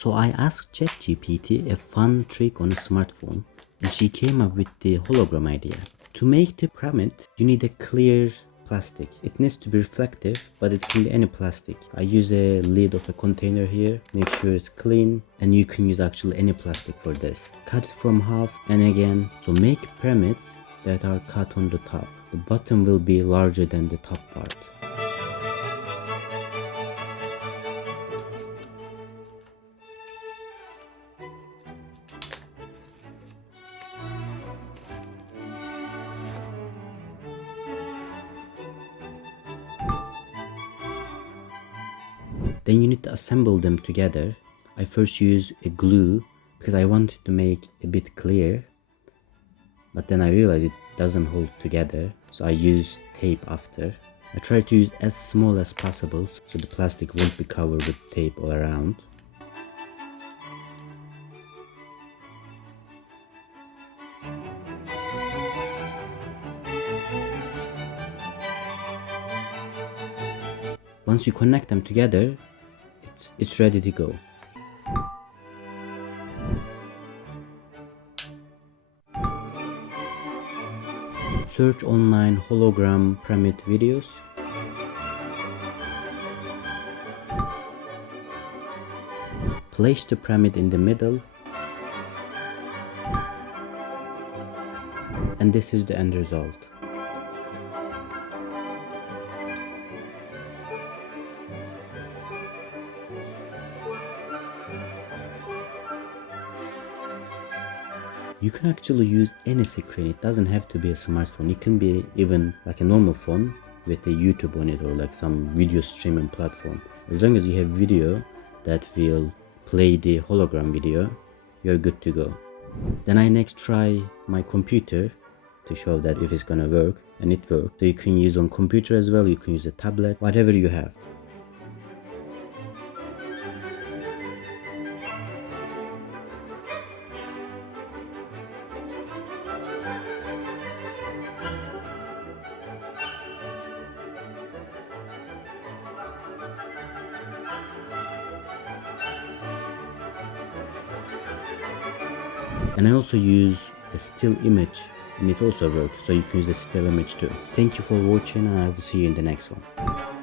So I asked ChatGPT a fun trick on a smartphone, and she came up with the hologram idea. To make the pyramid, you need a clear plastic. It needs to be reflective, but it can be any plastic. I use a lid of a container here, make sure it's clean, and you can use actually any plastic for this. Cut it from half and again. So make pyramids that are cut on the top. The bottom will be larger than the top part. Then you need to assemble them together. I first use a glue because I wanted to make a bit clear, but then I realized it doesn't hold together, so I use tape after. I try to use as small as possible so the plastic won't be covered with tape all around. Once you connect them together, it's ready to go. Search online hologram pyramid videos. Place the pyramid in the middle. And this is the end result. You can actually use any screen. It doesn't have to be a smartphone. It can be even like a normal phone with a YouTube on it or like some video streaming platform. As long as you have video that will play the hologram video, you're good to go. Then I next try my computer to show that if it's gonna work, and it worked. So you can use on computer as well, you can use a tablet, whatever you have. And I also use a still image, and it also works, so you can use a still image too. Thank you for watching, and I will see you in the next one.